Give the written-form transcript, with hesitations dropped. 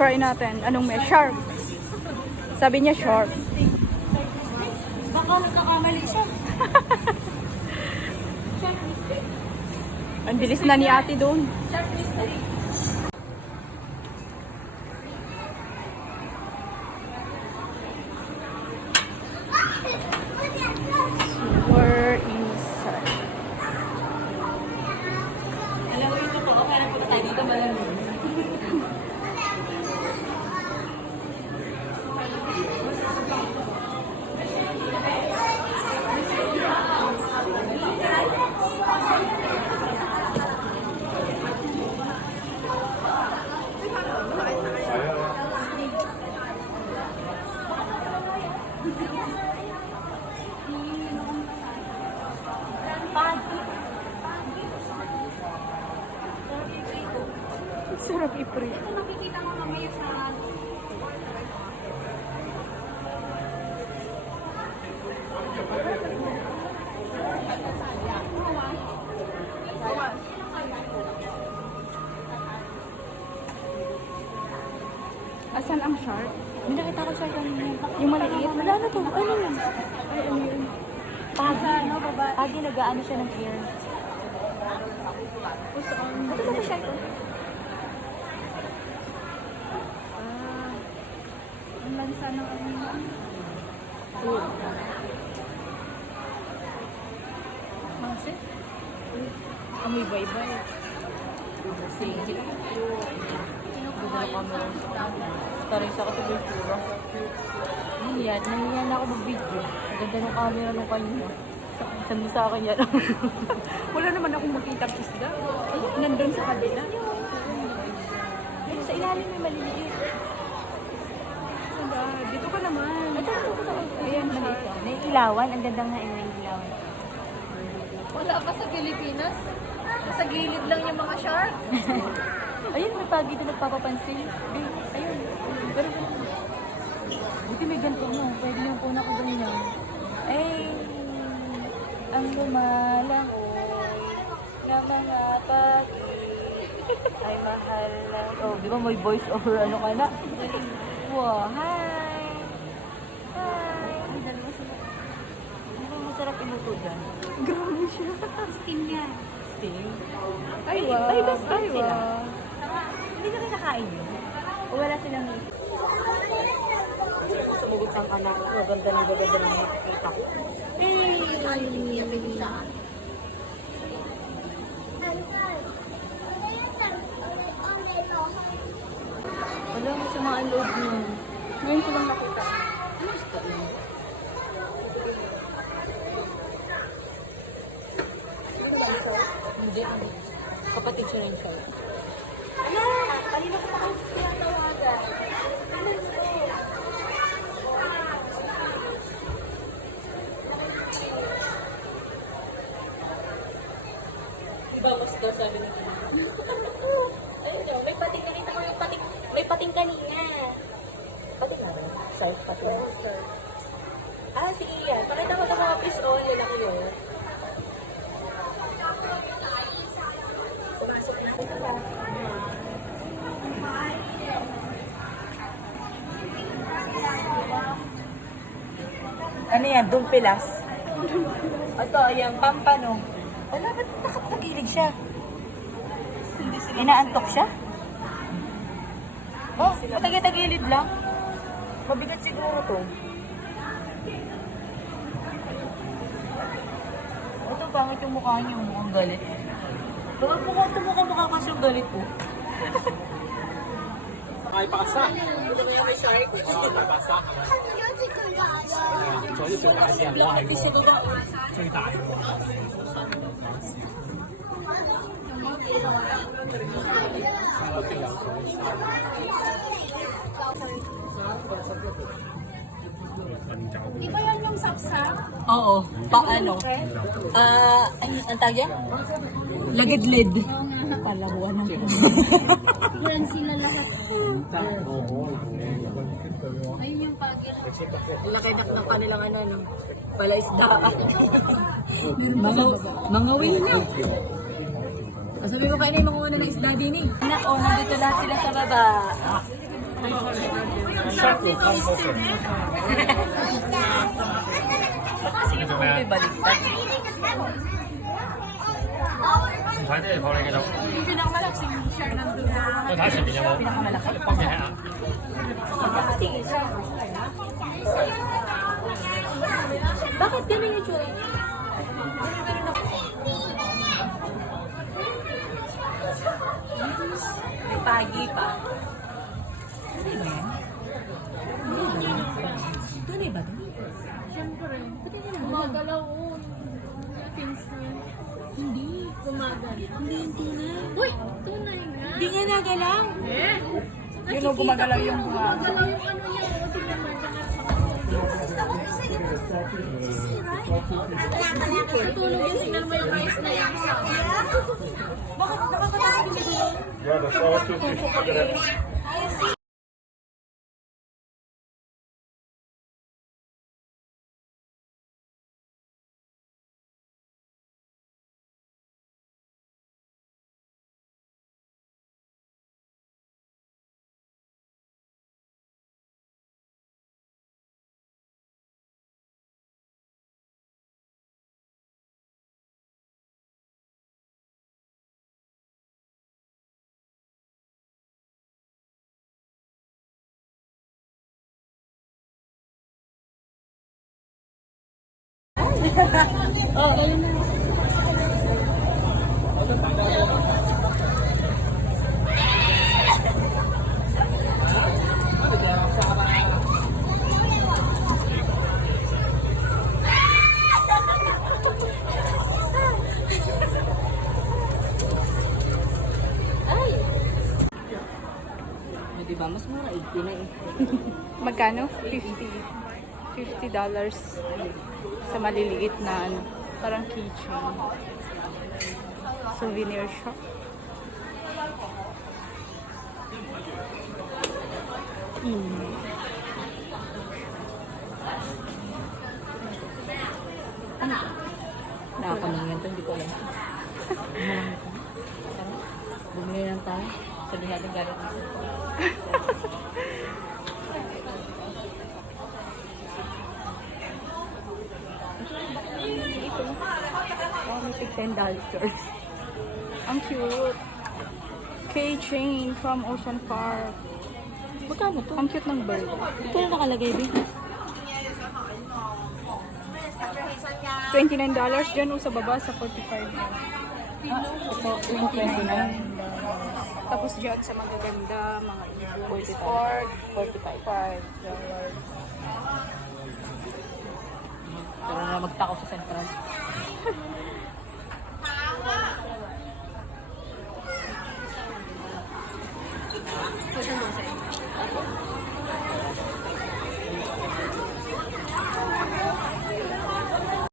fry natin. Anong may shark? Sabi niya shark. Baka nagkakamali siya. Ang bilis na ni ate doon. We're inside. Alam mo ito po, kaya po tayo dito malamig. Sarap ipre. Makikita mo mamaya sa... Asan ang shark? May nakita ko siya kanina. Yung maliit? Wala na to. Ano yun? Ay, ano yun? Pagi nag-aano siya ng ear. Ano ba siya ito? Ang lansa ng ano. Mangsit? Amoy baybay. Sige. Ganda ng camera. Taring sa katubig pura. Nahiyan ako mag-video. Ganda ng camera nung kanina. Saan mo sa akin yan? Wala naman akong makitang isda. Nandun sa kabila. Ayun, sa ilalim may maliliit. Wala. Dito ka naman. Ayan, shark. May ilawan. Ang ganda nga yung ilawan. Wala ka sa Pilipinas? Sa gilid lang yung mga shark. Ayun, may pagi doon nagpapapansin. Ayun. Pero buti may ganito mo. Pwede yung puna ko ganyan. Ay, ang lumalangoy na mga pagi ay mahal na. Oh, di ba may voice over ano ka na? Wow, hi! Hi! Ay, dalawa sila. Ano masarap iluto dyan? Grabe siya. Steam yan. Steam? Ay, wow. Ay, best friend Ay, sila. wow. Hindi na rin nakain yun. O wala silang sumugot ang anak ko. Ganda ng nakikita ko. Wala mo sa mga loob niyo. Ngayon ko lang nakita. Ano gusto mo? Hindi. Kapatid siya rin siya. Ano? Kanina ko pa kayo tinatawagan. Iba mas daw sabi na ko. Ayun daw, may pating nakita ko yung pating, may pating kanina. Pating na rin? Sorry, pating. Ah, sige yan. Pakita mo sa mga fish on, yun ako yun. Pumasok na kita lang. Ano yan? Dumpilas? Ito, yung pampano. Wala, ba't nakapagilid siya? Inaantok siya? Oh, matagitagilid lang. Mabigat siguro to. Ito, pangit yung mukha niyo, mukhang galit. Bakit mukha kasi yung galit ko? Ay, pakasa. Ito kaya may shark. Oo, pakasa. 所以最大一点挖一个，最大一个。 Di ba yan yung sapsap? Oo. Paano? Ang tawag yan? Lagid-lid. Palabuan ng Yan sila lahat. Ayun yung pagir. Laki ng kanilang ano, no? Palaisda. Mga wing nyo. Sabi mo kayo na yung mga una ng isda din eh. Nandito lahat sila sa baba. Shark will come over. Ito ba yan? Baliktad. Pwede, pwede ka daw. Yung pinakamalaksing share nandun sa mga Ito tayo, sabi niya mo. Pagkaya. Bakit ganun yung tsura? May pagi pa. Ano yan? Tunay ba ito? Siyempre. Gumagalaw o. Fins niya. Hindi. Gumagal. Hindi yung tunay. Uy! Tunay nga. Hindi nga nagalaw. Eh? Yun o, gumagalaw yung Gumagalaw yung ano niya. O, tingnan mo. Natulog yung tingnan mo yung eyes na yung sa Bakit nakakatakot yung gulong? Yeah, that's all 250. Diba? Mas mura 80 na eh. Magkano? 50. $50 sa maliliit na ano, parang keychain. Souvenir shop. Ano to? Nakakamang yan to, hindi ko alam. Bumili lang tayo. Sabihin natin galing dito. Oh, may tig $10. Ang cute. Keychain from Ocean Park. Magkano to? Ang cute ng bird. Ito na nakalagay din. $29 dyan o sa baba sa 45. Ito, 29. Tapos dyan sa magaganda, mga ibon. 45. Pero na magtako sa Central. Pwede mo sa inyo.